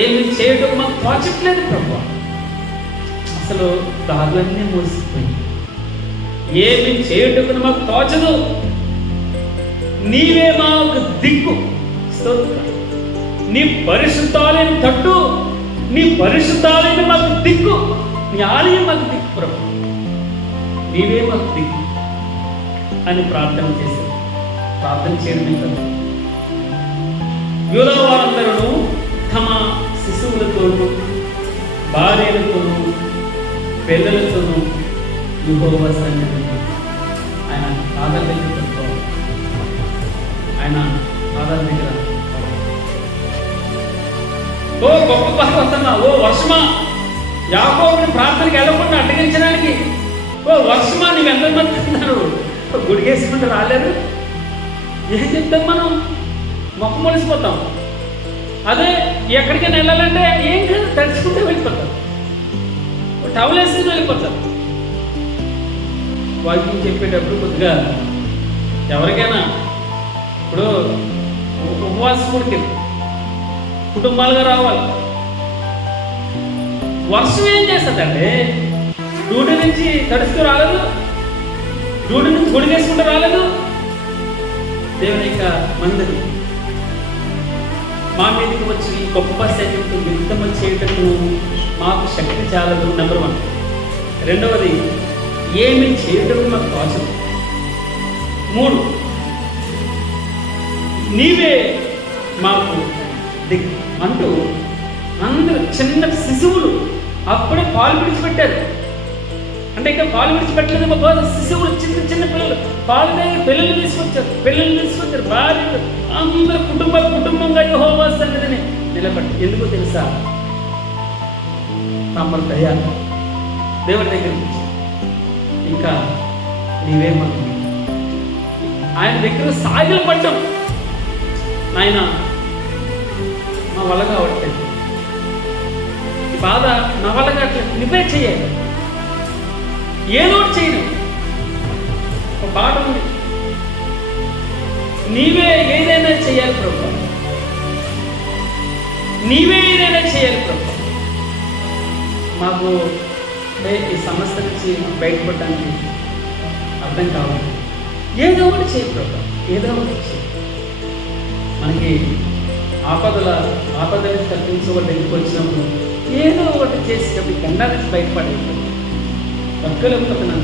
ఏమి చేయడం మాకు తోచట్లేదు ప్రభు. అసలు దారులన్నీ మూసిపోయి ఏమి చేయటం మాకు తోచదు. నీవే మాకు దిక్కు. స్తోత్రం. నీ పరిశుద్ధాలయం తట్టు, నీ పరిశుద్ధాలయం మాకు దిక్కు, నీ ఆలయం మాకు దిక్కు ప్రభు. నీవే మాకు దిక్కు అని ప్రార్థన చేశారు. ప్రార్థన చేయడమే కదా. యూదా వారందరూ తమ శిశువులతోనూ భార్యలతోనూ పిల్లలతోనూ యెహోవా సన్నిధిని ఆయన పాదాల దగ్గర పెట్టుకోవాలి. ఆయన పాదాల దగ్గర ఓ గొప్ప పర్వతమా, ఓ వర్షమా, యాకోబుని ప్రార్థనకి వెళ్ళకుండా అడ్డగించడానికి, ఓ వర్షమా నువ్వు ఎంతమంది అన్నారు గుడిగేసుకుంటూ రాలేరు. ఏం చెప్తాం మనం? మొక్క మొలిసిపోతాం. అదే ఎక్కడికైనా వెళ్ళాలంటే ఏం కాదు, తడుచుకుంటే వెళ్ళిపోతాం, టవల్ వేసుకుని వెళ్ళిపోతాం. వాక్యం చెప్పేటప్పుడు కొద్దిగా ఎవరికైనా ఇప్పుడు ఉపవాస కూడికి కుటుంబాలుగా రావాలి. వర్షం ఏం చేస్తుందండి? డ్యూటీ నుంచి తడుస్తూ రాలేదు, డ్యూటీ నుంచి గుడిగేసుకుంటూ రాలేదు. దేవుని యొక్క మందిరం మా మీదకి వచ్చి గొప్ప సైన్యంతో యుద్ధం చేయటము మాకు శక్తి చాలదు. నెంబర్ 1. రెండవది, ఏమి చేయటం మాకు తోచదు. 3, నీవే మాకు దిక్కు అంటూ అందరూ చిన్న శిశువులు అప్పుడే పాలు విడిచిపెట్టారు. అంటే ఇంకా పాలు విడిచిపెట్టలేదు మా బాధ. శిశువులు చిన్న చిన్న పిల్లలు పాలు పిల్లలు తీసుకొచ్చారు, భార్యలు అందరూ కుటుంబంగా యెహోవా సన్నిధిని నిలబడి. ఎందుకో తెలుసా? తమ దయ దేవుడి దగ్గర ఇంకా నీవే మాకు ఆయన దగ్గర సాగిలు పడ్డం. ఆయన మా వల్ల కావట్లేదు, ఈ బాధ నా వల్ల కావట్లేదు, నువ్వే చేయాలి, ఏదో చేయను. ఒక పాట ఉంది, నీవే ఏదైనా చేయాలి ప్రభు, నీవే ఏదైనా చేయాలి ప్రభు. మాకు ఈ సమస్య నుంచి బయటపడడానికి అర్థం కావాలి. ఏదో ఒకటి చేయి ప్రభు, ఏదో ఒకటి చేయి. మనకి ఆపదలు తప్పించి ఒకటి ఎందుకు వచ్చినప్పుడు ఏదో ఒకటి చేసేటప్పుడు గండా నుంచి బయటపడేది. ఒక్కలేకపోతున్నాను.